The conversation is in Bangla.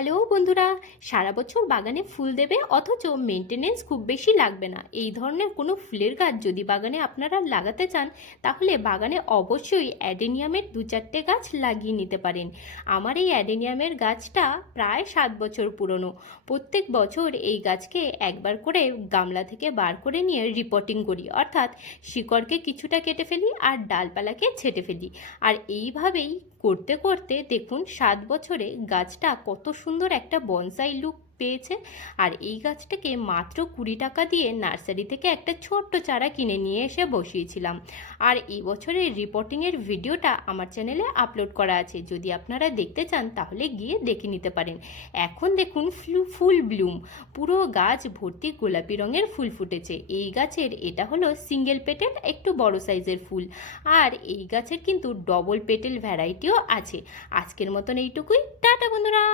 হ্যালো বন্ধুরা, সারা বছর বাগানে ফুল দেবে অথচ মেনটেনেন্স খুব বেশি লাগবে না, এই ধরনের কোনো ফুলের গাছ যদি বাগানে আপনারা লাগাতে চান তাহলে বাগানে অবশ্যই অ্যাডেনিয়ামের 2-4টে গাছ লাগিয়ে নিতে পারেন। আমার এই অ্যাডেনিয়ামের গাছটা প্রায় 7 বছর পুরনো। প্রত্যেক বছর এই গাছকে একবার করে গামলা থেকে বার করে নিয়ে রিপোর্টিং করি, অর্থাৎ শিকড়কে কিছুটা কেটে ফেলি আর ডালপালাকে ছেঁটে ফেলি। আর এইভাবেই করতে করতে দেখুন 7 বছরে গাছটা কত সুন্দর একটা বনসাই লুক পেয়েছে। আর এই গাছটাকে মাত্র 20 টাকা দিয়ে নার্সারি থেকে একটা ছোট্ট চারা কিনে নিয়ে এসে বসিয়েছিলাম। আর এই বছরের রিপোর্টিংয়ের ভিডিওটা আমার চ্যানেলে আপলোড করা আছে, যদি আপনারা দেখতে চান তাহলে গিয়ে দেখে নিতে পারেন। এখন দেখুন ফুল ব্লুম, পুরো গাছ ভর্তি গোলাপি রঙের ফুল ফুটেছে। এই গাছের এটা হলো সিঙ্গেল পেটেল একটু বড় সাইজের ফুল, আর এই গাছের কিন্তু ডবল পেটেল ভ্যারাইটিও আছে। আজকের মতন এইটুকুই, টাটা বন্ধুরা।